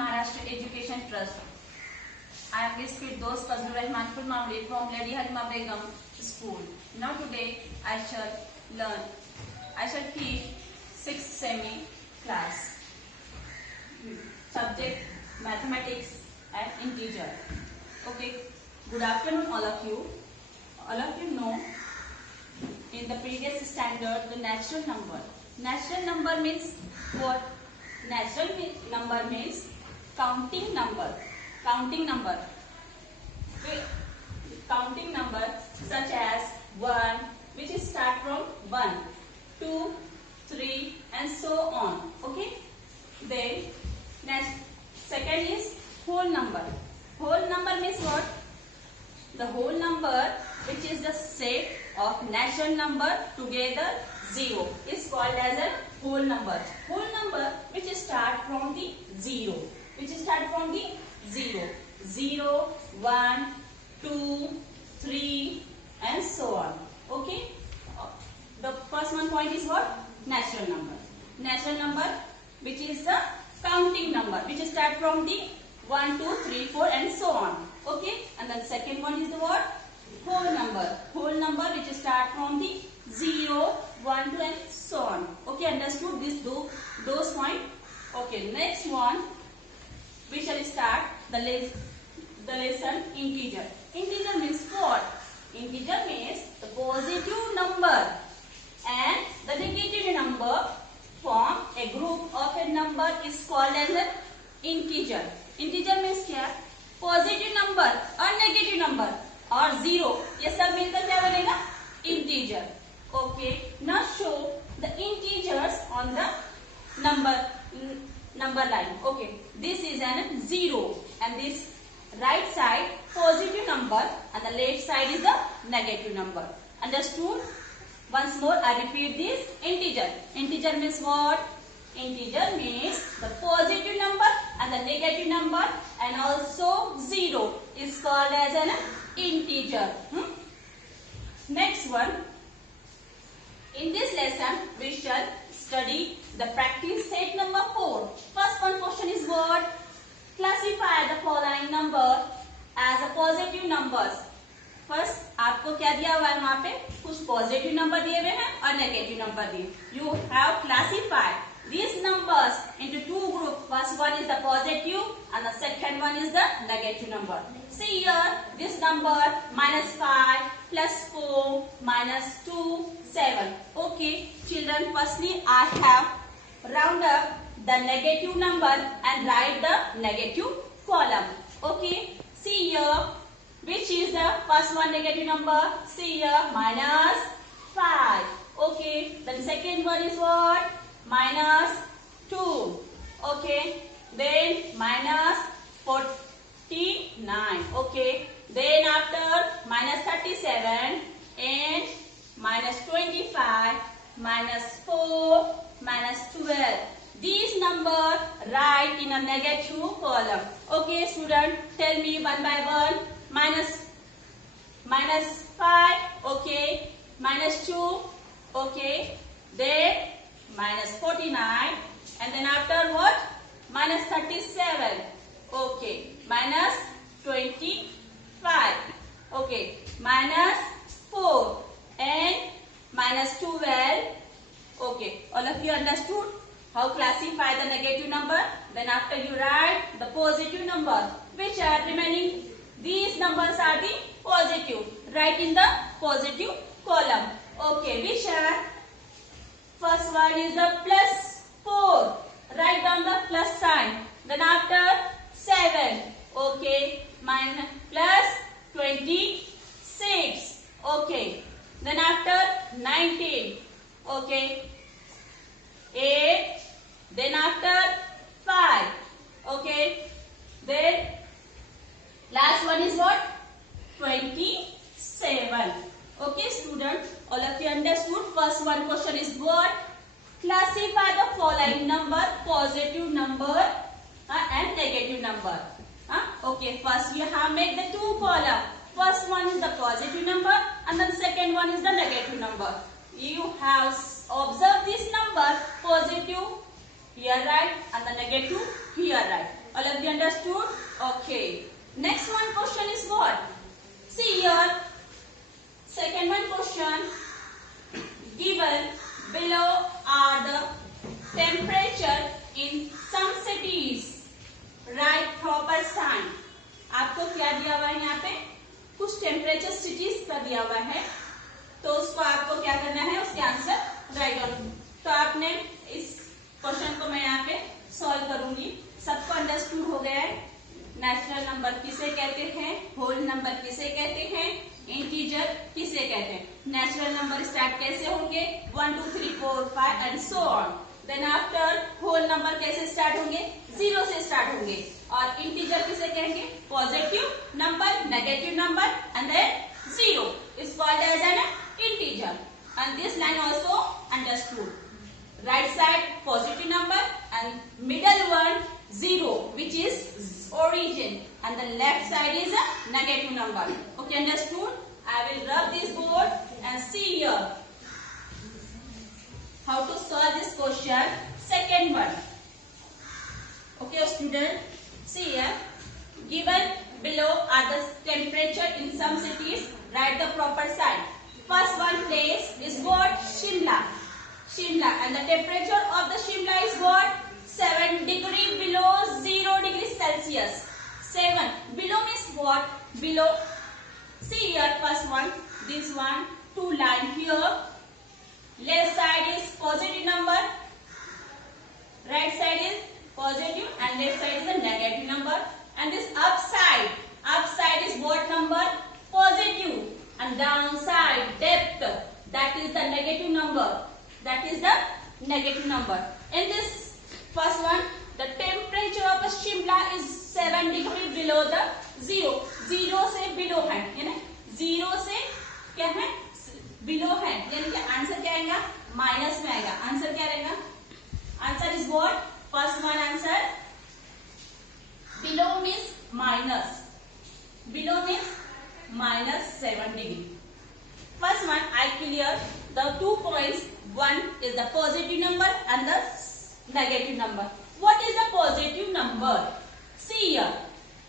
P.M.E.TRUST Education Trust. I am Miss Firdaus phulmandi from Lady Halima Begum School. Now today I shall teach 6th semi class. Subject mathematics and integer. Okay. Good afternoon all of you. All of you know in the previous standard the natural number. Natural number means what? Natural number means counting number. Counting number. Counting number such as 1, which is start from 1, 2, 3 and so on. Okay. Then next second is whole number. Whole number means what? The whole number, which is the set of natural number together 0, is called as a whole number. Whole number which start from the 0. Which start from the 0. 0, 1, 2, 3 and so on. Okay. The first one point is what? Natural number. Natural number which is the counting number, which start from the 1, 2, 3, 4 and so on. Okay. And then second one is the what? Whole number. Whole number which start from the 0, 1, 2 and so on. Okay. Understood this those points? Okay. Next one, we shall start the lesson integer. Integer means what? Integer means the positive number and the negative number form a group of a number is called as an integer. Integer means क्या? Positive number और negative number और 0 ये सब मिलकर क्या बनेगा? Integer. Okay. Now show the integers on the number line. Okay. This is an 0 and this right side positive number and the left side is the negative number. Understood? Once more I repeat this. Integer. Integer means what? Integer means the positive number and the negative number and also 0 is called as an integer. Next one. In this lesson we shall study the practice set number 4. First one question is what? Classify the following number as a positive numbers. First आपको क्या दिया हुआ है? वहां पे कुछ positive number दिए हुए हैं और नेगेटिव नंबर दिए. You have classified these numbers into two groups. First one is the positive and the second one is the negative number. See here this number -5 plus 4 minus 2 7. Okay children, firstly I have round up the negative number and write the negative column. Okay, see here which is the first one negative number. See here minus 5. Okay, then second one is what? Minus 2. Okay, then minus 49. Okay, then after minus 37 and minus 25, minus 4, minus 12. These numbers write in a negative column. Okay student, tell me one by one. Minus 5, okay, minus 2, okay, then minus 49 and then after what? Minus 37, okay, minus 25, okay, minus 4 and minus 12. Okay, all of you understood how classify the negative number? Then after you write the positive number which are remaining. These numbers are the positive. Write in the positive column. Okay, which are? First one is the plus 4. Write down the plus sign. Then after 7. Okay, minus plus 26. Okay. Then after 19. Okay. 8. Then after 5. Okay. Then last one is what? 27. Okay student, all of you understood. First one question is what? Classify the following number, positive number and negative number. Okay, first you have made the two column. First one is the positive number and then second one is the negative number. You have observed this number positive here right and the negative here right. All of you understood? Okay. Next one question is what? See here. Second one question. Given below are the temperature in some cities. Write proper sign. आपको क्या दिया हुआ है यहाँ पे? कुछ temperature cities का दिया हुआ है, तो उसको आपको क्या करना है, उसके आंसर राइट ऑन. तो आपने इस क्वेश्चन को मैं यहाँ पे सॉल्व करूंगी. सबको अंडरस्टूड हो गया है? नेचुरल नंबर किसे कहते हैं, होल नंबर किसे कहते हैं, इंटीजर किसे कहते हैं. नेचुरल नंबर स्टार्ट कैसे होंगे? 1 2 3 4 5 and so on. Then after whole number कैसे स्टार्ट होंगे? 0 से स्टार्ट होंगे. और इंटीजर किसे कहेंगे? Positive number, negative number and then 0 is called as an integer. And this line also understood. Right side positive number and middle one 0, which is origin, and the left side is a negative number. Okay, understood? I will rub this board and see here how to solve this question. Second one. Okay, student, see here. Given below are the temperature in some cities. Write the proper sign. First one place is what? Shimla. Shimla, and the temperature of the Shimla is what? 7 degree below 0 degrees Celsius. 7 below means what? Below. See here, first one, this one, 2 line here. Left side is positive number, right side is positive, and left side is a negative number. And this upside is what number? Positive. And downside, depth, that is the negative number. That is the negative number. In this first one, the temperature of the Shimla is 7 degree below the 0. 0 से below है, ना? 0 से क्या है? Below है, यानी कि answer क्या आएगा? माइनस में आएगा. आंसर क्या रहेगा? Answer is what? First one answer. Below means minus. Below means minus 7 degree. First one, I clear the 2 points. One is the positive number and the negative number. What is the positive number? See here.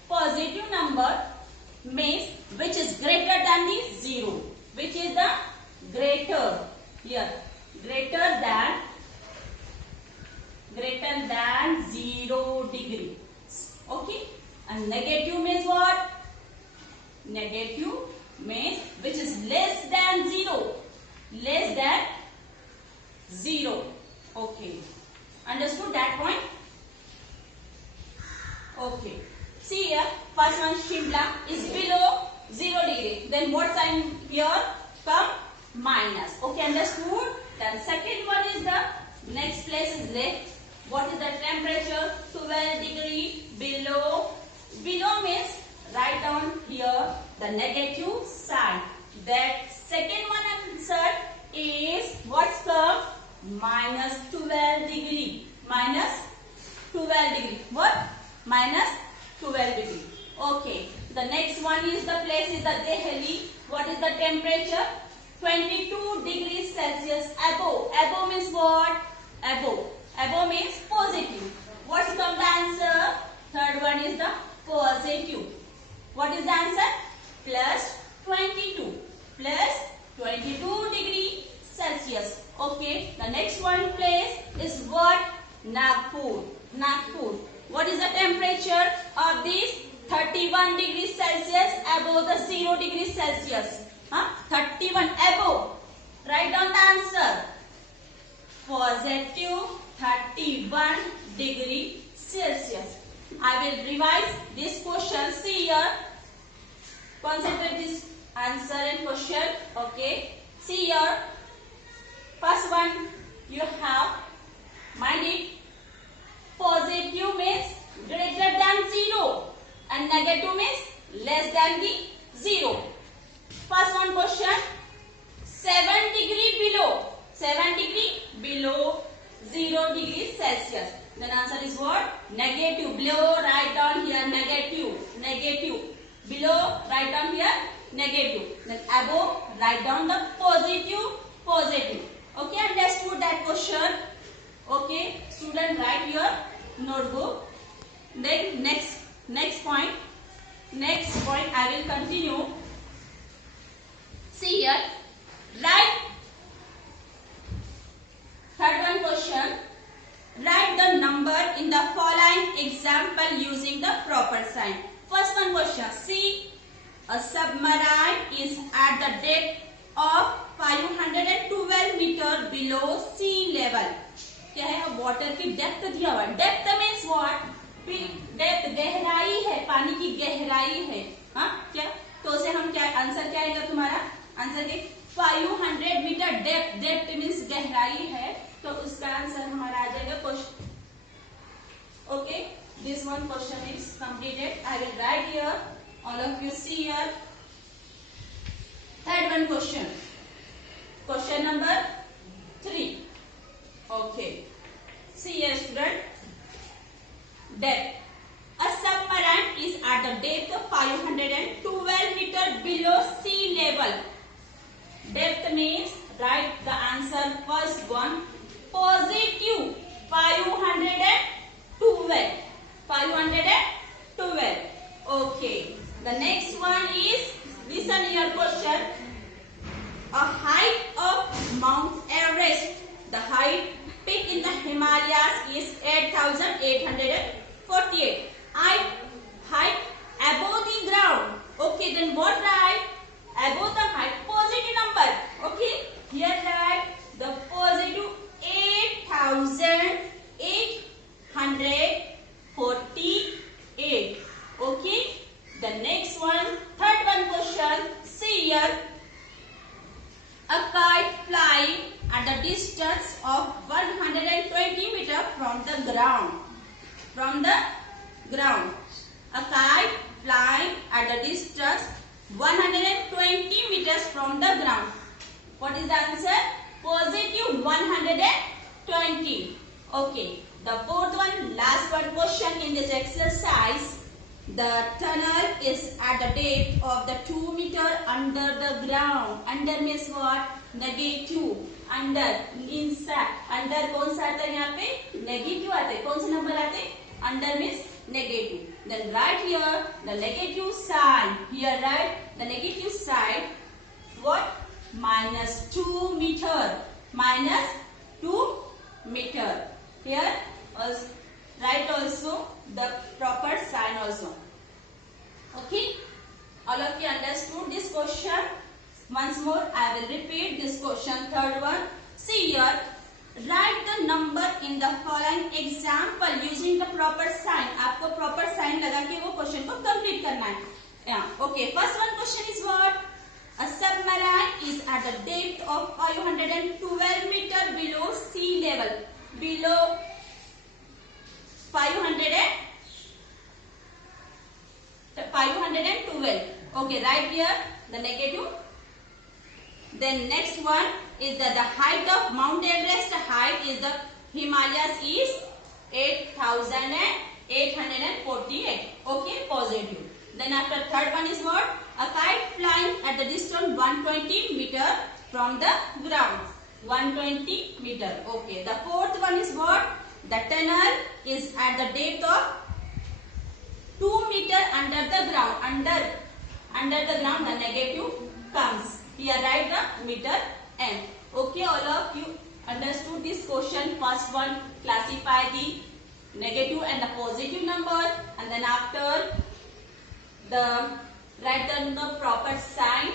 Positive number means which is greater than the 0. Which is the greater here. Greater than 0 degree. Okay. And negative means what? Negative means which is less than 0. Less than 0. Okay. Understood that point? Okay. See here. First one, Shimla is below 0 degree. Then what sign here? Come minus. Okay, understood? Then second one is the next place is left. What is the temperature? 12 degree below. Below means write down here the negative sign. That second one answer is what's come? Minus 12 degree. Minus 12 degree. What? Minus 12 degree. Okay. The next one is the place is the Delhi. What is the temperature? 22 degrees Celsius above. Above means what? Above. Above means positive. What's come the answer? Third one is the positive. What is the answer? Plus 22. Plus 22 degree Celsius. Okay. The next one place is what? Nagpur. Nagpur. What is the temperature of this? 31 degrees Celsius above the 0 degrees Celsius. 31 above. Write down the answer. Positive 31 degree Celsius. I will revise this question. See here. Concentrate this answer and question. Okay. See here. First one you have mind it. Positive means greater than 0 and negative means less than the 0. First one question. 7 degree below. 7 degree below 0 degrees Celsius. Then answer is what? Negative. Below, write down here negative. Negative. Below, write down here negative. Then above, write down the positive. Positive. Okay, understood that question? Okay, student, write your notebook. Then next point I will continue. See here, write third one question. Write the number in the following example using the proper sign. First one question. See, a submarine is at the depth of 512 meter below sea level. क्या है? Water की depth दिया हुआ है. Depth means what? Depth गहराई है, पानी की गहराई है. हाँ क्या? तो उसे हम क्या आंसर क्या आएगा तुम्हारा? आंसर के 500 मीटर डेप्थ. डेप्थ मीन्स गहराई है, तो उसका आंसर हमारा आ जाएगा question. Okay, this one question is completed. I will write here. All of you see here. Third one question. Question number 3. Okay. See here, student. Depth. A submarine is at the depth of 512 meter below sea level. Depth means write the answer first one. Positive 512. 512. Okay. The next one is, listen your question. A height of Mount Everest. The height peak in the Himalayas is 8,848. Height above the ground. Okay, then what write? Above the height, positive number. Okay, here write the positive 8,848. Okay, the next one, third one question. See here, a kite flying at the distance of 120 meter from the ground. From the ground. A kite flying at the distance 120 meters from the ground. What is the answer? Positive 120. Okay. The fourth one, last one question in this exercise. The tunnel is at the depth of the 2 meter under the ground. Under means what? Negative. Under inside. Under कौन सा आता है यहाँ पे? Negative आता है. कौन से नंबर आते हैं? Under means negative. Then right here the negative sign. Here right the negative side. What? -2 meter. -2 meter. Here write also the proper sign also. Okay, all of you understood this question? Once more I will repeat this question. Third one. See here, write the number in the following example using the proper sign. आपको proper sign लगा के वो question को complete करना है. Yeah. Okay. First one question is what? A submarine is at the depth of 512 meter below sea level. Below 512. Okay. Right here the negative. Then next one is that the height of Mount Everest height is the Himalayas is 8,848. Okay, positive. Then after third one is what? A kite flying at the distance 120 meter from the ground. 120 meter. Okay. The fourth one is what? The tunnel is at the depth of 2 meter under the ground. Under the ground the negative comes. Here write the meter m. Okay, all of you understood this question. First one, classify the negative and the positive number, and then after the write the proper sign.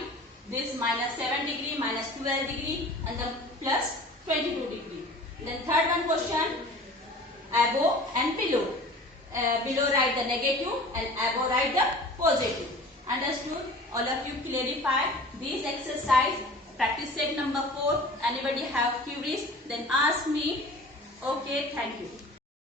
This -7 degree, -12 degree, and then +22 degree. Then third one question, above and below. Below write the negative and above write the positive. Understood? All of you clarified this exercise. Practice set number 4. Anybody have queries? Then ask me. Okay, thank you.